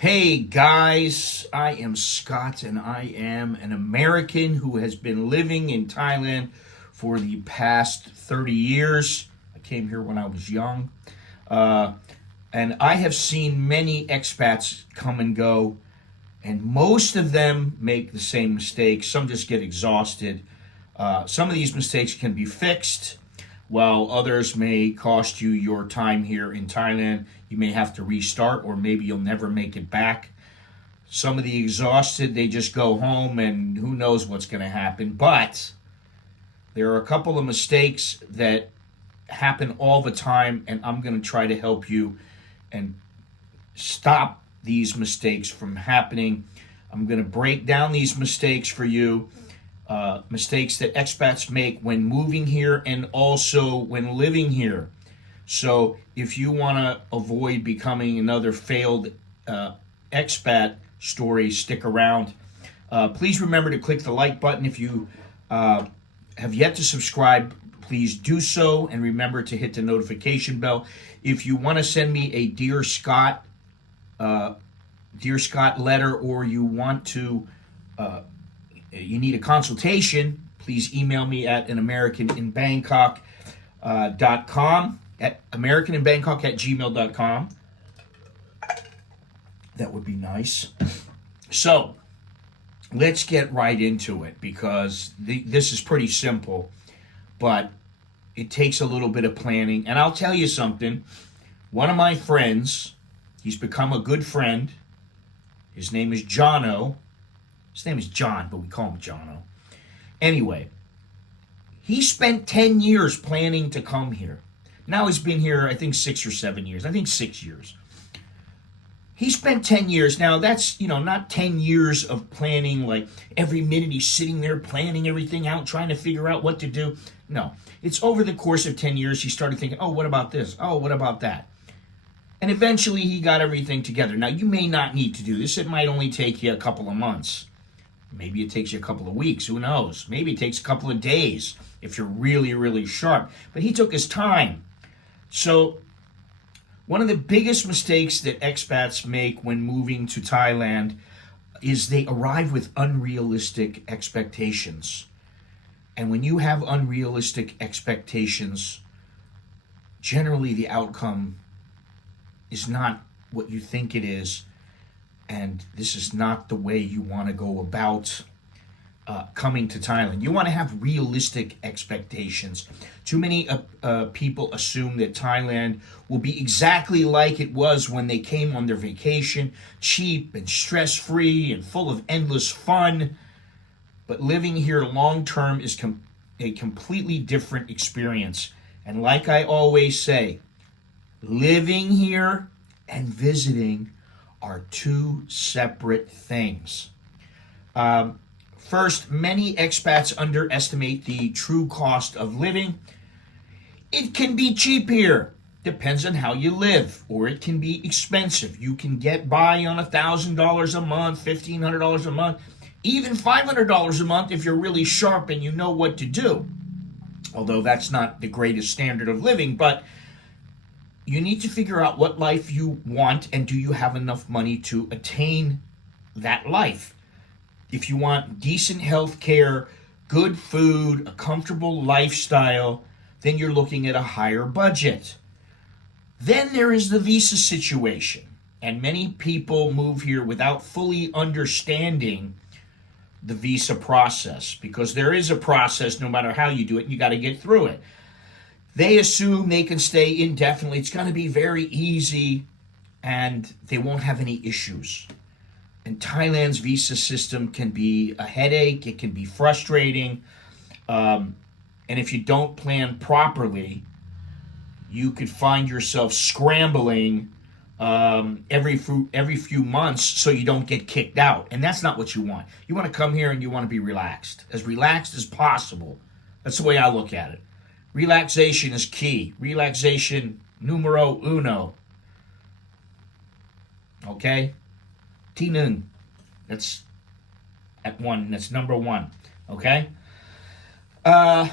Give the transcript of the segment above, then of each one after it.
Hey guys, I am Scott and I am an American who has been living in Thailand for the past 30 years. I came here when I was young. And I have seen many expats come and go, and most of them make the same mistakes. Some just get exhausted. Some of these mistakes can be fixed, while others may cost you your time here in Thailand. You may have to restart, or maybe you'll never make it back. Some of the exhausted, they just go home and who knows what's going to happen. But there are a couple of mistakes that happen all the time, and I'm going to try to help you and stop these mistakes from happening. I'm going to break down these mistakes for you. Mistakes that expats make when moving here and also when living here. So if you want to avoid becoming another failed expat story, stick around. Please remember to click the like button. If you have yet to subscribe, please do so, and remember to hit the notification bell. If you want to send me a Dear Scott letter, or you want to you need a consultation, please email me at AmericanInBangkok.com, at AmericanInBangkok@gmail.com. That would be nice. So let's get right into it, because this is pretty simple, but it takes a little bit of planning. And I'll tell you something. One of my friends, he's become a good friend. His name is Jono. His name is John, but we call him Jono. Anyway, he spent 10 years planning to come here. Now he's been here, I think, 6 or 7 years. I think 6 years. He spent 10 years. Now, that's, not 10 years of planning, like every minute he's sitting there planning everything out, trying to figure out what to do. No. It's over the course of 10 years, he started thinking, oh, what about this? Oh, what about that? And eventually he got everything together. Now, you may not need to do this. It might only take you a couple of months. Maybe it takes you a couple of weeks. Who knows? Maybe it takes a couple of days if you're really, really sharp. But he took his time. So one of the biggest mistakes that expats make when moving to Thailand is they arrive with unrealistic expectations. And when you have unrealistic expectations, generally the outcome is not what you think it is. And this is not the way you want to go about coming to Thailand. You want to have realistic expectations. Too many people assume that Thailand will be exactly like it was when they came on their vacation, cheap and stress-free and full of endless fun. But living here long-term is a completely different experience. And like I always say, living here and visiting are two separate things. First, many expats underestimate the true cost of living. It can be cheap here. Depends on how you live. Or it can be expensive. You can get by on $1,000 a month, $1,500 a month, even $500 a month if you're really sharp and you know what to do. Although that's not the greatest standard of living, but you need to figure out what life you want, and do you have enough money to attain that life. If you want decent health care, good food, a comfortable lifestyle, then you're looking at a higher budget. Then there is the visa situation, and many people move here without fully understanding the visa process, because there is a process no matter how you do it, and you got to get through it. They assume they can stay indefinitely. It's going to be very easy, and they won't have any issues. And Thailand's visa system can be a headache. It can be frustrating. And if you don't plan properly, you could find yourself scrambling every few months so you don't get kicked out. And that's not what you want. You want to come here and you want to be relaxed as possible. That's the way I look at it. Relaxation is key. Relaxation numero uno. Okay? T-nun. That's at one. That's number one. Okay? Now,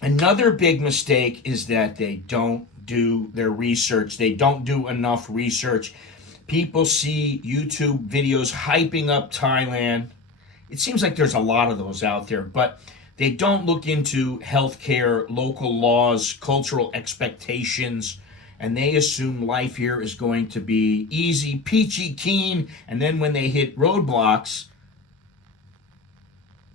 another big mistake is that they don't do their research. They don't do enough research. People see YouTube videos hyping up Thailand. It seems like there's a lot of those out there, but they don't look into healthcare, local laws, cultural expectations, and they assume life here is going to be easy, peachy keen, and then when they hit roadblocks,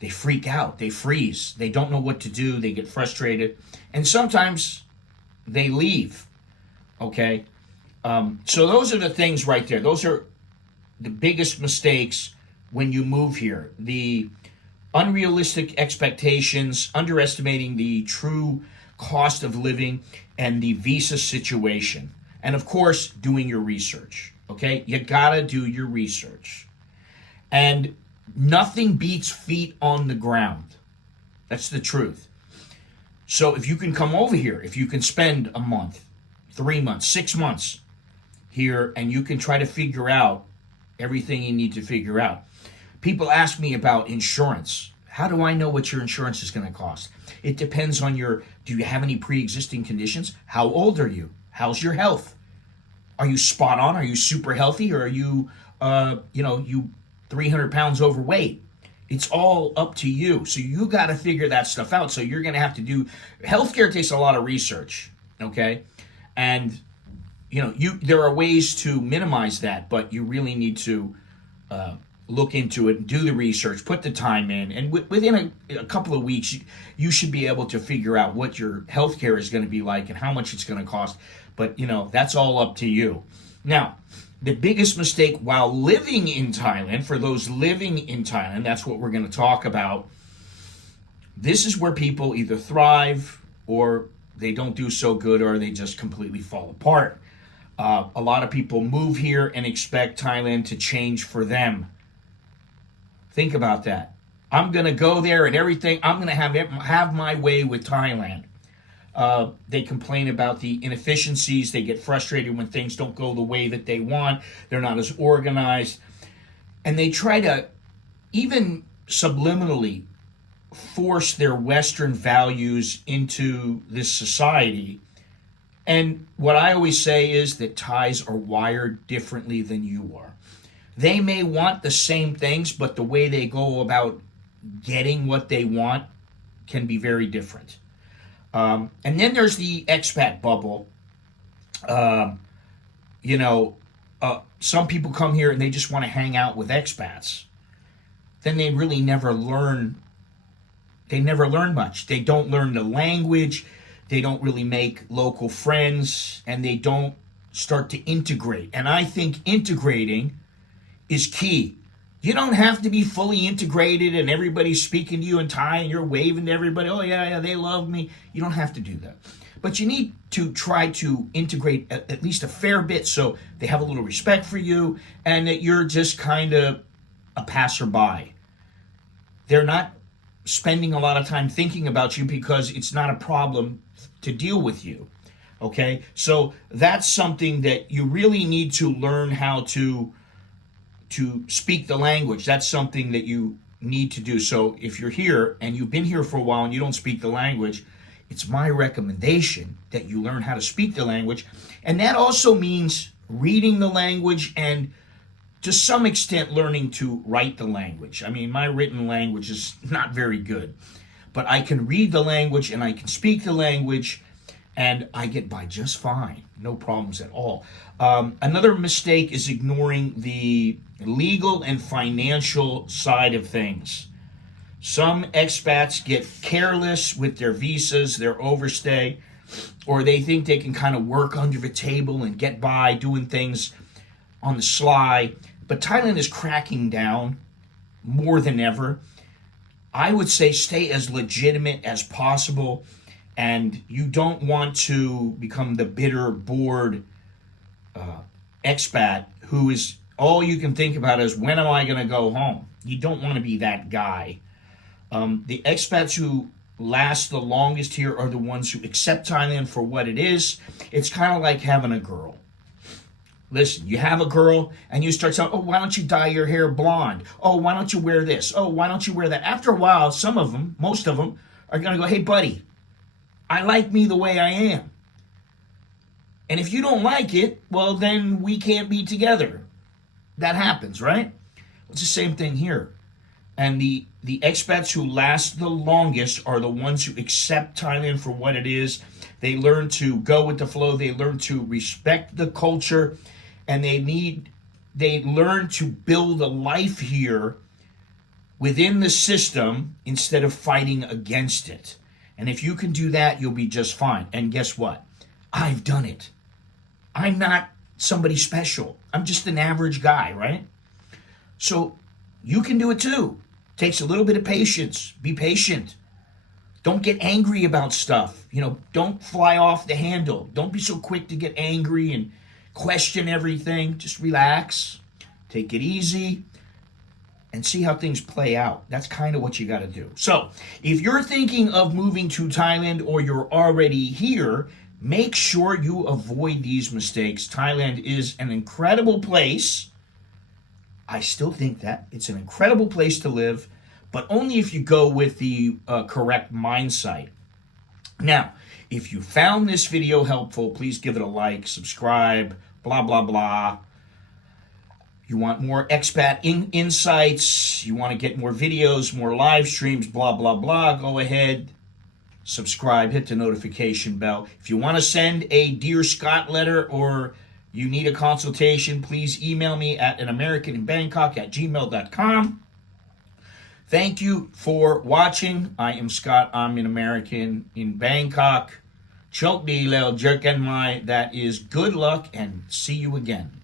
they freak out, they freeze, they don't know what to do, they get frustrated, and sometimes they leave, okay? So those are the things right there. Those are the biggest mistakes when you move here. The unrealistic expectations, underestimating the true cost of living, and the visa situation. And of course, doing your research, okay? You gotta do your research. And nothing beats feet on the ground. That's the truth. So if you can come over here, if you can spend a month, 3 months, 6 months here, and you can try to figure out everything you need to figure out. People ask me about insurance. How do I know what your insurance is going to cost? It depends on do you have any pre-existing conditions? How old are you? How's your health? Are you spot on? Are you super healthy? Or are you, you 300 pounds overweight? It's all up to you. So you got to figure that stuff out. So you're going to have to do, healthcare takes a lot of research, okay? And, there are ways to minimize that, but you really need to look into it, do the research, put the time in, and within a couple of weeks, you should be able to figure out what your healthcare is going to be like and how much it's going to cost. But, that's all up to you. Now, the biggest mistake while living in Thailand, for those living in Thailand, that's what we're going to talk about. This is where people either thrive or they don't do so good or they just completely fall apart. A lot of people move here and expect Thailand to change for them. Think about that. I'm going to go there and everything, I'm going to have my way with Thailand. They complain about the inefficiencies. They get frustrated when things don't go the way that they want. They're not as organized. And they try to, even subliminally, force their Western values into this society. And what I always say is that Thais are wired differently than you are. They may want the same things, but the way they go about getting what they want can be very different. And then there's the expat bubble. Some people come here and they just want to hang out with expats. Then they really never learn. They never learn much. They don't learn the language. They don't really make local friends, and they don't start to integrate. And I think integrating is key. You don't have to be fully integrated and everybody's speaking to you in Thai and you're waving to everybody. Oh, yeah, they love me. You don't have to do that. But you need to try to integrate at least a fair bit so they have a little respect for you and that you're just kind of a passerby. They're not spending a lot of time thinking about you because it's not a problem to deal with you. Okay? So that's something that you really need to learn how to speak the language. That's something that you need to do. So if you're here and you've been here for a while and you don't speak the language, it's my recommendation that you learn how to speak the language. And that also means reading the language and to some extent learning to write the language. I mean, my written language is not very good, but I can read the language and I can speak the language and I get by just fine. No problems at all. Another mistake is ignoring the legal and financial side of things. Some expats get careless with their visas, their overstay, or they think they can kind of work under the table and get by doing things on the sly. But Thailand is cracking down more than ever. I would say stay as legitimate as possible, and you don't want to become the bitter, bored expat who is all you can think about is when am I going to go home? You don't want to be that guy. The expats who last the longest here are the ones who accept Thailand for what it is. It's kind of like having a girl. Listen, you have a girl and you start saying, oh, why don't you dye your hair blonde? Oh, why don't you wear this? Oh, why don't you wear that? After a while, some of them, most of them, are going to go, hey, buddy, I like me the way I am. And if you don't like it, well, then we can't be together. That happens, right? It's the same thing here. And the expats who last the longest are the ones who accept Thailand for what it is. They learn to go with the flow. They learn to respect the culture. And they learn to build a life here within the system instead of fighting against it. And if you can do that, you'll be just fine. And guess what? I've done it. I'm not somebody special. I'm just an average guy, right? So you can do it too. Takes a little bit of patience. Be patient. Don't get angry about stuff. Don't fly off the handle. Don't be so quick to get angry and question everything. Just relax. Take it easy. And see how things play out. That's kind of what you got to do. So, if you're thinking of moving to Thailand or you're already here, make sure you avoid these mistakes. Thailand is an incredible place. I still think that. It's an incredible place to live, but only if you go with the correct mindset. Now, if you found this video helpful, please give it a like, subscribe, blah, blah, blah. You want more expat insights, you want to get more videos, more live streams, blah, blah, blah, go ahead, subscribe, hit the notification bell. If you want to send a Dear Scott letter or you need a consultation, please email me at anamericaninbangkok@gmail.com. Thank you for watching. I am Scott. I'm an American in Bangkok. Chok di leo jerken mai. That is good luck and see you again.